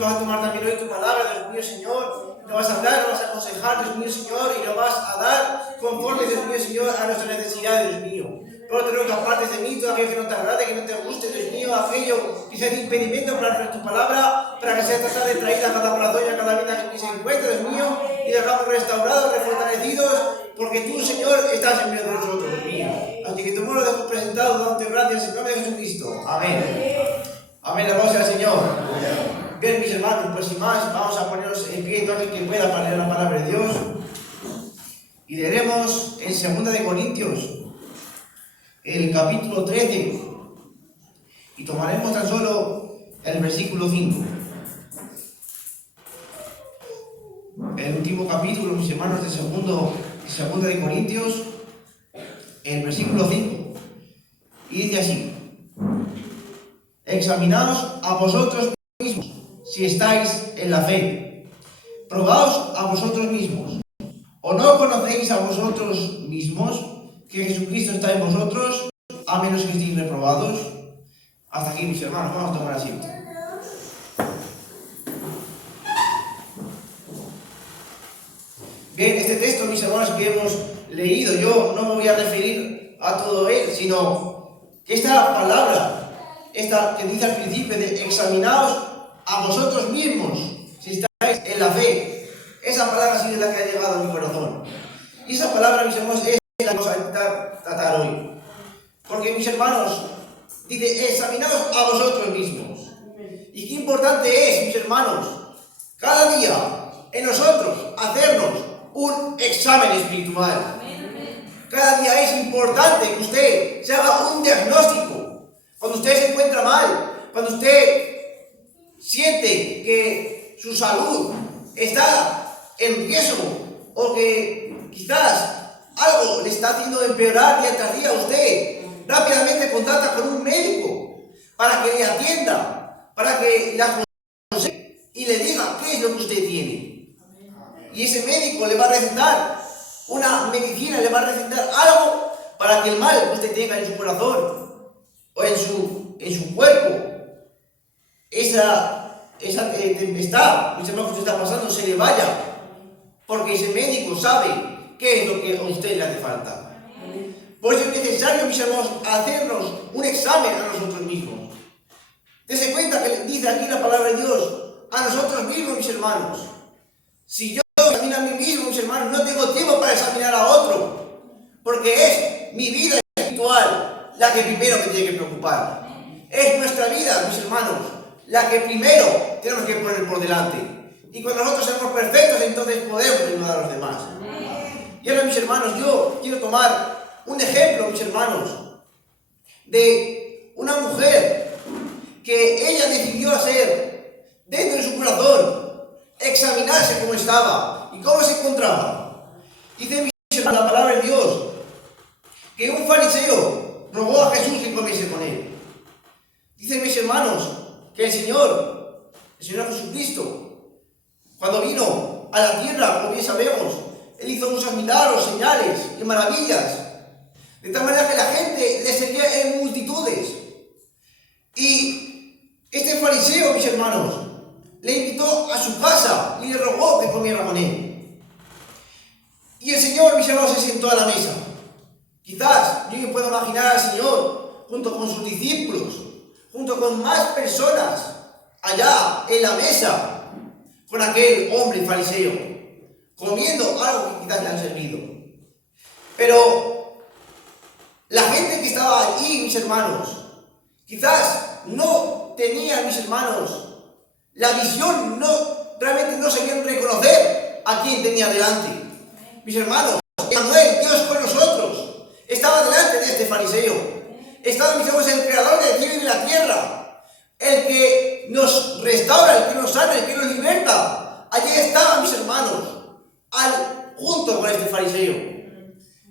Señor, vas a tomar también hoy tu palabra, Dios mío, Señor. Nos vas a hablar, nos vas a aconsejar, Dios mío, Señor, y nos vas a dar conforme, Dios mío, Señor, a nuestras necesidades, Dios mío. Pero te ruego que apartes de mí todo aquello que no te agrade, que no te guste, Dios mío, aquello que sea de impedimento para hacer tu palabra, para que sea tratada de traída a cada corazón y a cada vida que se encuentre, Dios mío, y dejamos restaurados, refortalecidos, porque tú, Señor, estás en medio de nosotros, Dios mío. Así que tu pueblo te hemos presentado, dándote gracias en nombre de Jesucristo. Amén. Amén, la voz del Señor. Bien, mis hermanos, pues sin más, vamos a ponernos en pie todo aquel que pueda para leer la palabra de Dios. Y leeremos en 2 de Corintios, el capítulo 13, y tomaremos tan solo el versículo 5. El último capítulo, mis hermanos, de 2 de Corintios, el versículo 5. Y dice así: examinaos a vosotros mismos si estáis en la fe. Probaos a vosotros mismos. ¿O no conocéis a vosotros mismos que Jesucristo está en vosotros, a menos que estéis reprobados? Hasta aquí, mis hermanos, vamos a tomar asiento. Bien, este texto, mis hermanos, que hemos leído, yo no me voy a referir a todo él, sino que esta palabra, esta que dice al principio de examinaos a vosotros mismos si estáis en la fe, esa palabra ha sido la que ha llegado a mi corazón. Y esa palabra, mis hermanos, es la que vamos a intentar tratar hoy. Porque, mis hermanos, dice examinaos a vosotros mismos. Y qué importante es, mis hermanos, cada día en nosotros hacernos un examen espiritual. Cada día es importante que usted se haga un diagnóstico. Cuando usted se encuentra mal, cuando usted siente que su salud está en riesgo o que quizás algo le está haciendo empeorar día tras día, usted rápidamente contacta con un médico para que le atienda, para que le aconseje y le diga qué es lo que usted tiene. Y ese médico le va a recetar una medicina, le va a recetar algo para que el mal que usted tenga en su corazón o en su cuerpo, esa tempestad que usted está pasando, se le vaya, porque ese médico sabe qué es lo que a usted le hace falta. Por eso es necesario, mis hermanos, hacernos un examen a nosotros mismos. Dese cuenta que dice aquí la palabra de Dios, a nosotros mismos, mis hermanos. Si yo examino a mí mismo, mis hermanos, no tengo tiempo para examinar a otro, porque es mi vida espiritual la que primero me tiene que preocupar. Es nuestra vida, mis hermanos, la que primero tenemos que poner por delante. Y cuando nosotros seamos perfectos, entonces podemos ayudar a los demás. Y ahora, mis hermanos, yo quiero tomar un ejemplo, mis hermanos, de una mujer que ella decidió hacer dentro de su corazón, examinarse cómo estaba y cómo se encontraba. Dice, mis hermanos, la palabra de Dios, que un fariseo rogó a Jesús que comiese con él. Dice, mis hermanos, que el Señor Jesucristo, cuando vino a la tierra, como bien sabemos, Él hizo muchos milagros, señales y maravillas, de tal manera que la gente le seguía en multitudes. Y este fariseo, mis hermanos, le invitó a su casa y le rogó que comiera con él. Y el Señor, mis hermanos, se sentó a la mesa. Quizás yo me puedo imaginar al Señor junto con sus discípulos, junto con más personas, allá en la mesa, con aquel hombre fariseo, comiendo algo que quizás le han servido. Pero la gente que estaba allí, mis hermanos, quizás no tenía, mis hermanos, la visión, realmente no sabían reconocer a quien tenía delante. Mis hermanos, Emanuel, Dios con nosotros, estaba delante de este fariseo. Estaba, mis hermanos, el creador del cielo y de la tierra, el que nos restaura, el que nos sana, el que nos liberta. Allí estaba, mis hermanos, junto con este fariseo.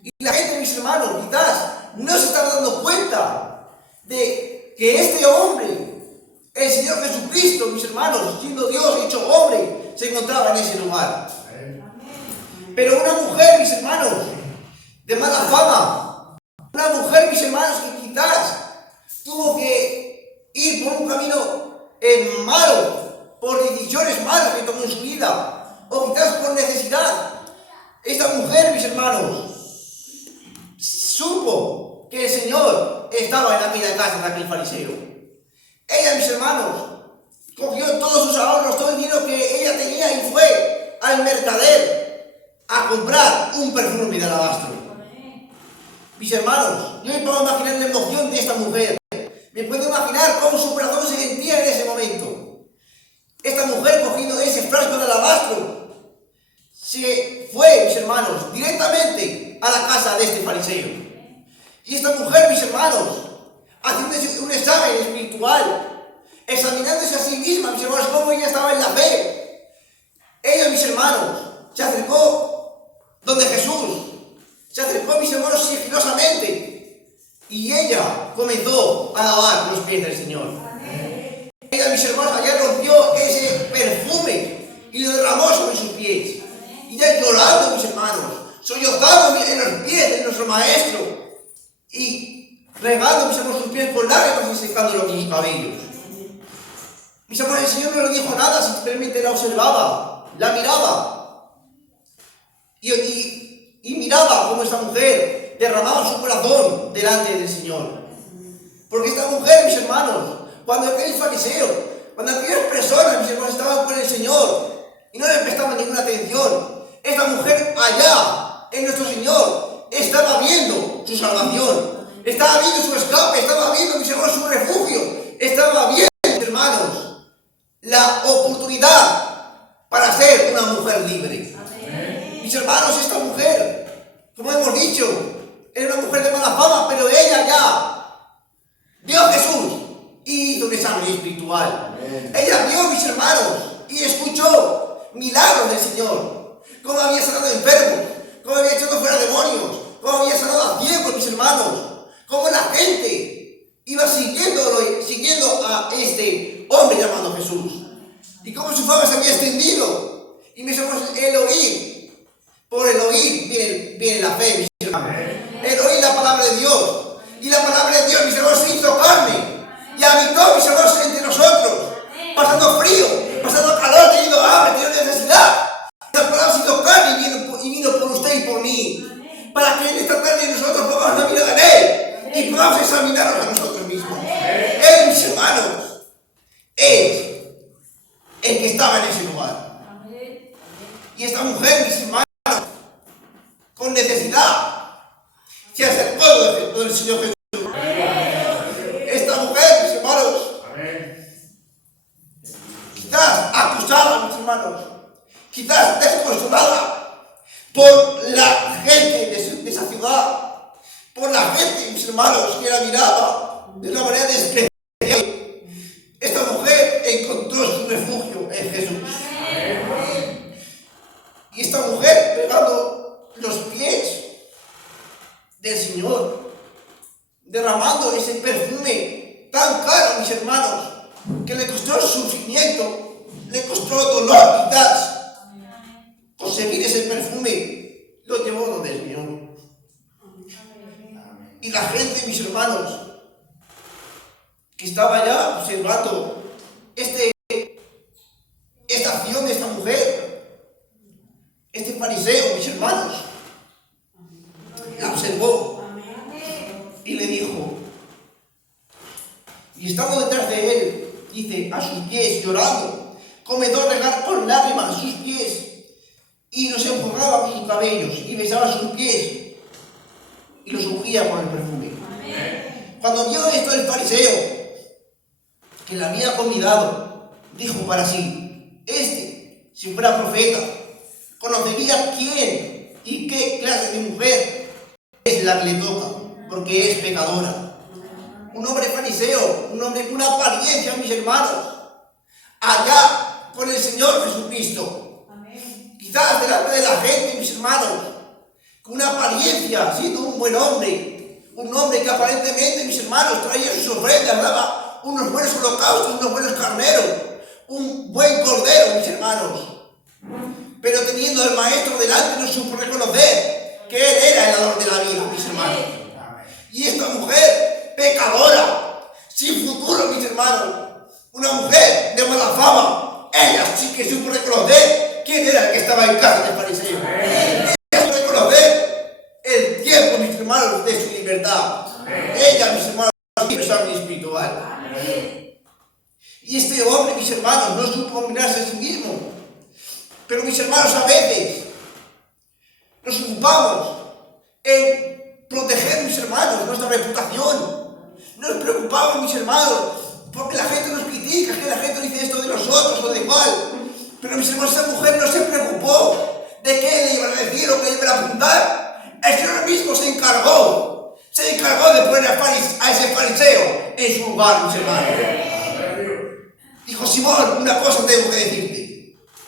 Y la gente, mis hermanos, quizás no se está dando cuenta de que este hombre, el Señor Jesucristo, mis hermanos, siendo Dios hecho hombre, se encontraba en ese lugar. Pero una mujer, mis hermanos, de mala fama, una mujer, mis hermanos, que quizás tuvo que ir por un camino malo, por decisiones malas que tomó en su vida, o quizás por necesidad. Esta mujer, mis hermanos, supo que el Señor estaba en aquella casa de aquel fariseo. Ella, mis hermanos, cogió todos sus ahorros, todo el dinero que ella tenía y fue al mercader a comprar un perfume de alabastro. Mis hermanos, yo me puedo imaginar la emoción de esta mujer. Me puedo imaginar cómo su corazón se sentía en ese momento. Esta mujer, cogiendo ese frasco de alabastro, se fue, mis hermanos, directamente a la casa de este fariseo. Y esta mujer, mis hermanos, haciendo un examen espiritual, examinándose a sí misma, mis hermanos, cómo ella estaba en la fe. Ella, mis hermanos, se acercó donde Jesús. Se acercó, mis hermanos, sigilosamente. Y ella comenzó a lavar los pies del Señor. Amén. Ella, mis hermanos, allá rompió ese perfume y lo derramó sobre sus pies. Y ya llorando, mis hermanos, sollozando en los pies de nuestro Maestro. Y regando, mis hermanos, sus pies con lágrimas y secándolo con sus cabellos. Mis hermanos, el Señor no le dijo nada, simplemente la observaba, la miraba. Y miraba cómo esta mujer derramaba su corazón delante del Señor. Porque esta mujer, mis hermanos, cuando aquel fariseo, cuando aquellas personas, mis hermanos, estaban con el Señor y no le prestaban ninguna atención, esta mujer allá, en nuestro Señor, estaba viendo su salvación, estaba viendo su escape, estaba viendo, mis hermanos, su refugio, estaba viendo, mis hermanos, la oportunidad para ser una mujer libre. Amén. Mis hermanos, esta mujer, como hemos dicho, era una mujer de mala fama, pero ella ya vio a Jesús y hizo un examen espiritual. Amén. Ella vio, mis hermanos, y escuchó milagros del Señor, cómo había sanado enfermos, cómo había echado fuera demonios, cómo había sanado a ciegos, mis hermanos, cómo la gente iba siguiendo a este hombre llamado Jesús, y cómo su fama se había extendido. Y mis hermanos, el oír, por el oír viene la fe, mis hermanos. El oír la palabra de Dios, y la palabra de Dios, mis hermanos, se hizo carne y habitó, mis hermanos, entre nosotros, pasando frío, pasando calor, teniendo hambre, teniendo necesidad. La palabra se hizo carne y vino por usted y por mí, para que en esta tarde nosotros podamos la mirada en Él y podamos examinarnos a nosotros mismos. Él, mis hermanos, es el que estaba en ese lugar. Y esta mujer, mis hermanos, con necesidad, se acercó del Señor Jesús. Esta mujer, mis hermanos, quizás acusada, mis hermanos, quizás desconsolada por la gente de esa ciudad, por la gente, mis hermanos, que la miraba de una manera despreciable. Esta mujer encontró su refugio en Jesús. Y esta mujer, pegando los pies del Señor, derramando ese perfume tan caro, mis hermanos, que le costó sufrimiento, le costó dolor, quizás conseguir ese perfume, lo llevó donde el Señor. Y la gente, mis hermanos, que estaba ya observando esta acción de esta mujer, este fariseo, mis hermanos, la observó y le dijo, y estando detrás de él, dice, a sus pies, llorando, comenzó a regar con lágrimas sus pies y los enjugaba con sus cabellos y besaba sus pies y los ungía con el perfume. Cuando vio esto el fariseo, que la había convidado, dijo para sí, si fuera profeta, conocería quién y qué clase de mujer es la que le toca, porque es pecadora. Un hombre fariseo, un hombre con una apariencia, mis hermanos, allá con el Señor Jesucristo. Quizás delante de la gente, mis hermanos, con una apariencia, siendo un buen hombre, un hombre que aparentemente, mis hermanos, traía sus ofrendas, daba unos buenos holocaustos, unos buenos carneros, un buen cordero, mis hermanos. Pero teniendo al Maestro delante, no supo reconocer que Él era el dador de la vida, mis hermanos. Y esta mujer, pecadora, sin futuro, mis hermanos, una mujer de mala fama, ella sí que supo reconocer quién era el que estaba en casa del fariseo. Ella supo reconocer el tiempo, mis hermanos, de su libertad. Ella, mis hermanos, es algo espiritual. Y este hombre, mis hermanos, no supo mirarse a sí mismo. Pero, mis hermanos, a veces nos ocupamos en proteger, mis hermanos, nuestra reputación. Nos preocupamos, mis hermanos, porque la gente nos critica, que la gente dice esto de nosotros o de igual. Pero, mis hermanos, esa mujer no se preocupó de qué le iban a decir o qué le iban a apuntar. El Señor mismo se encargó de poner a ese fariseo en su lugar, mis hermanos. Dijo: Simón, una cosa tengo que decirte.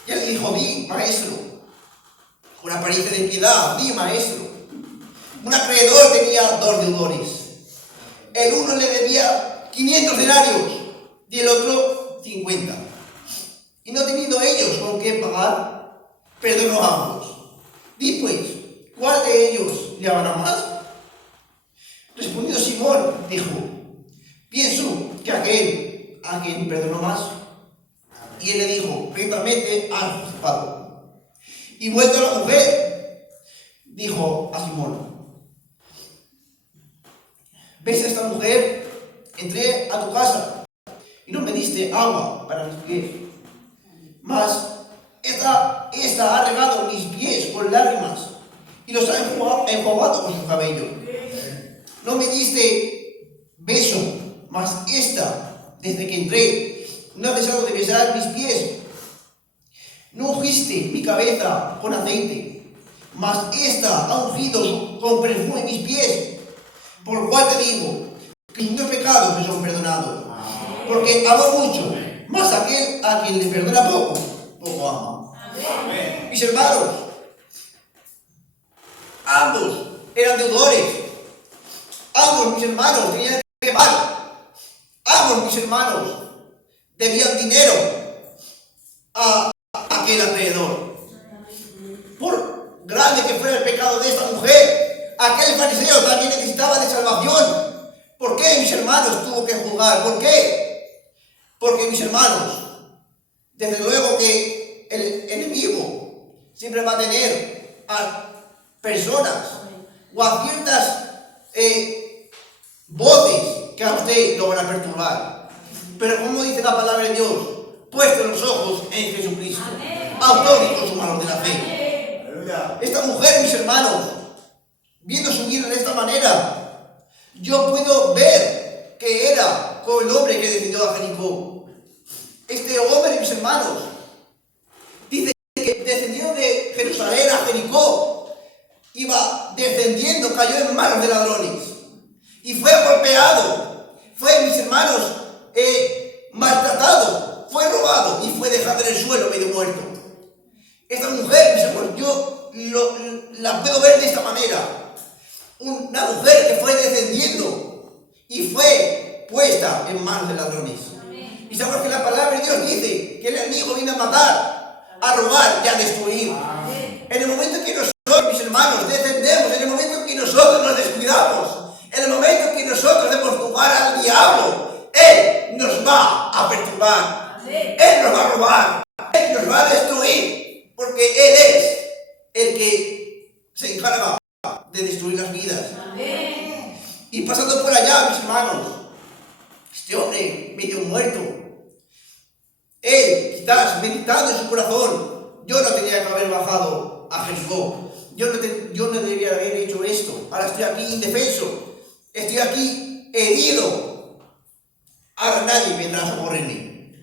Y él le dijo: di, maestro. Con apariencia de piedad: di, maestro. Un acreedor tenía 2 deudores. El uno le debía 500 denarios y el otro 50. Y no teniendo ellos con qué pagar, perdonó a ambos. Di pues, ¿cuál de ellos le amará más? Respondido Simón, dijo: pienso que aquel a quien perdonó más. Y él le dijo: rectamente has juzgado. Y vuelto a la mujer, dijo a Simón: ¿ves a esta mujer? Entré a tu casa y no me diste agua para mis pies, mas esta ha regado mis pies con lágrimas y los ha enjuagado con su cabello. No me diste beso, mas esta, desde que entré, no ha cesado de besar mis pies. No ungiste mi cabeza con aceite, mas esta ha ungido con perfume mis pies. Por lo cual te digo que sus 2 pecados me son perdonados, porque amó mucho, mas aquel a quien le perdona poco, poco ama. Amén. Mis hermanos, ambos eran deudores. Ambos, mis hermanos, tenían que pagar. Ambos, mis hermanos, debían dinero a aquel acreedor. Por grande que fuera el pecado de esta mujer, aquel fariseo también necesitaba de salvación. ¿Por qué, mis hermanos, tuvo que juzgar? ¿Por qué? Porque, mis hermanos, desde luego que el enemigo siempre va a tener a personas o a ciertas voces que a usted lo van a perturbar. Pero como dice la palabra de Dios, puesto los ojos en Jesucristo, autor y consumador de la fe. Esta mujer, mis hermanos, viendo su vida de esta manera, yo puedo ver que era como el hombre que descendió a Jericó. Este hombre, mis hermanos, dice que descendió de Jerusalén a Jericó, iba descendiendo, cayó en manos de ladrones y fue golpeado, fue, mis hermanos, maltratado, fue robado y fue dejado en el suelo medio muerto. Esta mujer, mis hermanos, yo la puedo ver de esta manera. Una mujer que fue descendiendo y fue puesta en manos de ladrones. Amén. Y sabemos que la palabra de Dios dice que el enemigo viene a matar, a robar y a destruir. Amén. En el momento en que nosotros, mis hermanos, descendemos, en el momento en que nosotros nos descuidamos, en el momento en que nosotros debemos jugar al diablo, Él nos va a perturbar. Amén. Él nos va a robar, Él nos va a destruir, porque Él es el que se encarga de destruir las vidas. Amén. Y pasando por allá, mis hermanos, este hombre medio muerto, él quizás meditando en su corazón: yo no tenía que haber bajado a Jericó, yo no debería haber hecho esto, ahora estoy aquí indefenso, estoy aquí herido, ahora nadie vendrá a socorrerme.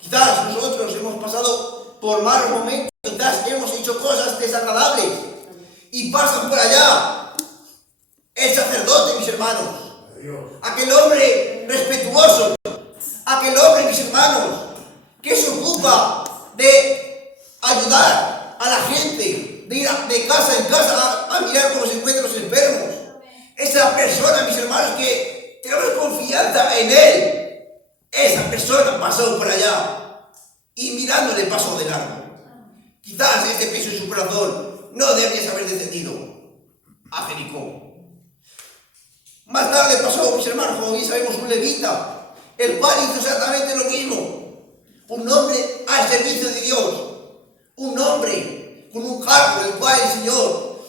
Quizás nosotros hemos pasado por malos momentos, quizás hemos hecho cosas desagradables y pasan por allá el sacerdote, mis hermanos, aquel hombre respetuoso, aquel hombre, mis hermanos, que se ocupa de ayudar a la gente, de ir de casa en casa a mirar cómo se encuentran los enfermos. Esa persona, mis hermanos, que tenemos confianza en él, esa persona pasó por allá y mirándole pasó de largo. Quizás este peso en su corazón: no deberías haber descendido a Jericó. Más tarde pasó, mis hermanos, como bien sabemos, un levita, el cual hizo exactamente lo mismo. un hombre al servicio de Dios, un hombre con un cargo el cual el Señor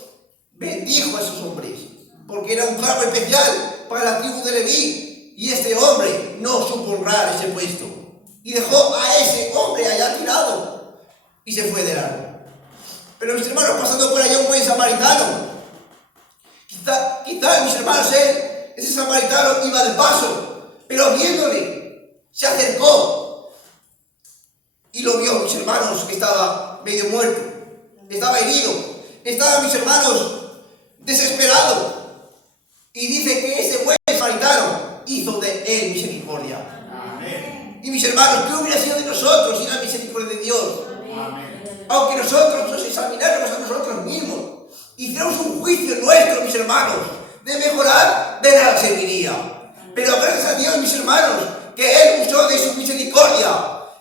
bendijo a esos hombres, porque era un cargo especial para la tribu de Leví, y este hombre no supo honrar ese puesto, y dejó a ese hombre allá tirado, y se fue de largo. Pero mis hermanos, pasando por allá un buen samaritano, quizá mis hermanos, ese samaritano iba de paso, pero viéndole, se acercó, y lo vio, mis hermanos, que estaba medio muerto, estaba herido, estaba, mis hermanos, desesperado, y dice que ese buen samaritano hizo de él misericordia. Amén. Y mis hermanos, ¿qué hubiera sido de nosotros sin la misericordia de Dios? Amén. Aunque nosotros nos examináramos a nosotros mismos, hiciéramos un juicio nuestro, mis hermanos, de mejorar, de nada serviría. Pero gracias a Dios, mis hermanos, que Él usó de su misericordia,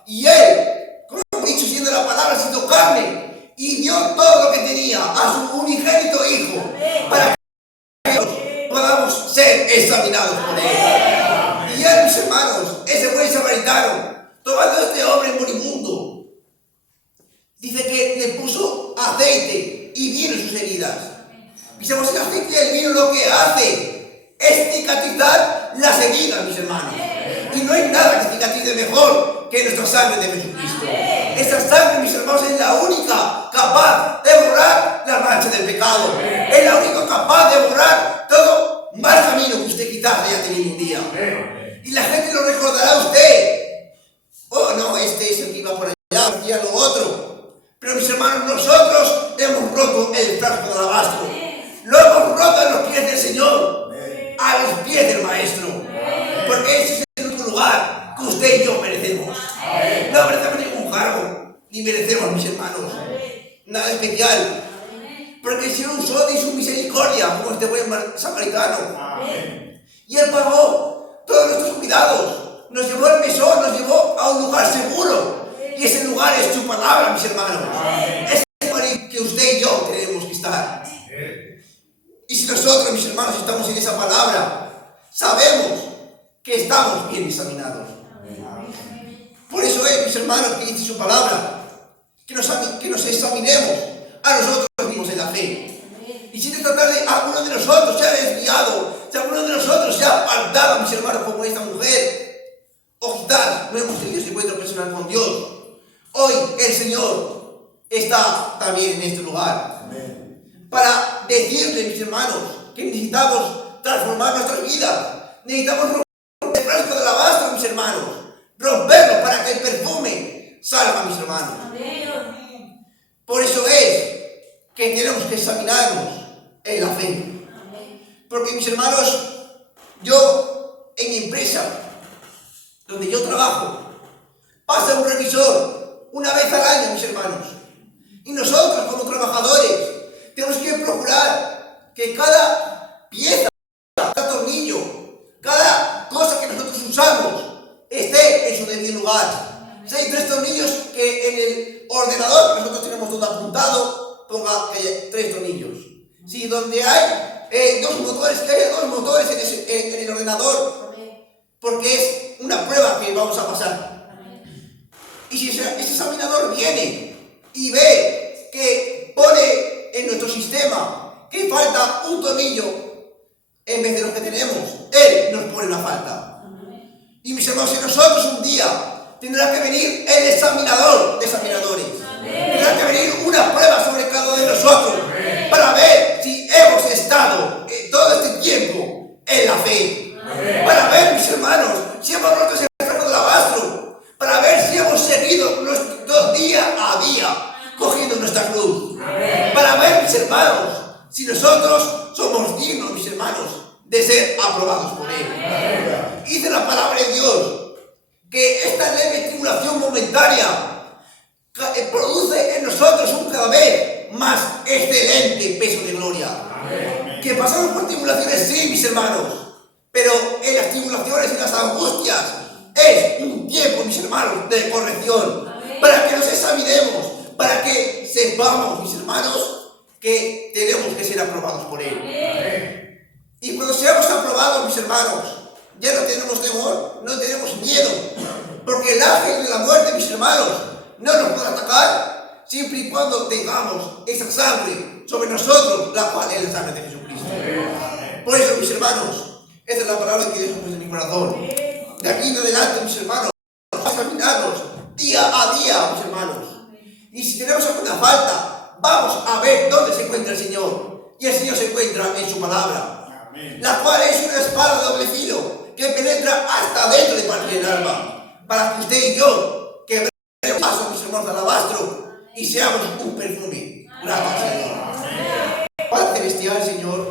y Él, como hemos dicho, siendo la palabra, siendo carne, y dio todo lo que tenía a su unigénito Hijo, para que podamos ser examinados por Él. Y Él, mis hermanos, ese buen samaritano, tomando a este hombre moribundo, dice que le puso aceite y vino en sus heridas. Mis hermanos, el aceite y el vino lo que hace es cicatrizar las heridas, mis hermanos. Y no hay nada que cicatrice mejor que nuestra sangre de Jesucristo. Esta sangre, mis hermanos, es la única capaz de borrar la mancha del pecado. Es la única capaz de borrar todo mal camino que usted quizás haya tenido un día. Y la gente lo recordará a usted. Oh, no, este es el que iba por allá, hacía lo otro. Pero mis hermanos, nosotros hemos roto el frasco de alabastro. Lo hemos roto en los pies del Señor, a los pies del Maestro. Porque ese es el único lugar que usted y yo merecemos. No merecemos ningún cargo, ni merecemos, mis hermanos, nada especial. Porque el Señor usó de su misericordia, como este buen samaritano. Y Él pagó todos nuestros cuidados. Nos llevó al mesón, nos llevó a un lugar seguro. Y ese lugar es su palabra, mis hermanos. Es el lugar en que usted y yo tenemos que estar. Y si nosotros, mis hermanos, estamos en esa palabra, sabemos que estamos bien examinados. Por eso es, mis hermanos, que dice su palabra, que nos examinemos a nosotros mismos en la fe. Y si esta tarde alguno de nosotros se ha desviado, si alguno de nosotros se ha apartado, mis hermanos, como esta mujer, o quizás no hemos tenido ese encuentro personal con Dios, hoy el Señor está también en este lugar. Para decirle, mis hermanos, que necesitamos transformar nuestras vidas. Necesitamos romper el frasco de alabastro, mis hermanos. Romperlo para que el perfume salga, mis hermanos. Por eso es que tenemos que examinarnos en la fe. Porque, mis hermanos, yo en mi empresa, donde yo trabajo, pasa un revisor una vez al año, mis hermanos. Y nosotros, como trabajadores, tenemos que procurar que cada pieza, cada tornillo, cada cosa que nosotros usamos esté en su debido lugar. Si hay 3 tornillos, que en el ordenador que nosotros tenemos todo apuntado, ponga 3 tornillos. Si donde hay 2 motores, que haya 2 motores en el ordenador, porque es una prueba que vamos a pasar. Y si ese examinador viene y ve que pone en nuestro sistema que falta un tornillo en vez de los que tenemos, Él nos pone una falta. Y mis hermanos, si nosotros un día tendrá que venir el examinador de examinadores, tendrá que venir una prueba sobre cada uno de nosotros para ver si hemos estado todo este tiempo en la fe, para ver, mis hermanos, si hemos roto ese frasco de alabastro, para ver si hemos seguido nuestro día a día cogiendo nuestra cruz, para ver, mis hermanos, si nosotros somos dignos, mis hermanos, de ser aprobados por Él. Dice la palabra de Dios que esta leve tribulación momentánea produce en nosotros un cada vez más excelente peso de gloria. Que pasamos por tribulaciones, sí, mis hermanos, pero en las tribulaciones y las angustias es un tiempo, mis hermanos, de corrección, para que nos examinemos, para que sepamos, mis hermanos, que tenemos que ser aprobados por Él. Y cuando seamos aprobados, mis hermanos, ya no tenemos temor, no tenemos miedo, Porque el ángel de la muerte, mis hermanos, no nos puede atacar siempre y cuando tengamos esa sangre sobre nosotros, la cual es la sangre de Jesucristo. Por eso, mis hermanos, esta es la palabra que Dios ha puesto en mi corazón. De aquí en adelante, mis hermanos, vamos a caminarnos día a día, mis hermanos. Y si tenemos alguna falta, vamos a ver dónde se encuentra el Señor. Y el Señor se encuentra en su palabra, la cual es una espada de doble filo que penetra hasta dentro de partir el alma, para que usted y yo quebremos el paso, mis hermanos, de alabastro y seamos un perfume. Gracias, Señor. Padre celestial, Señor,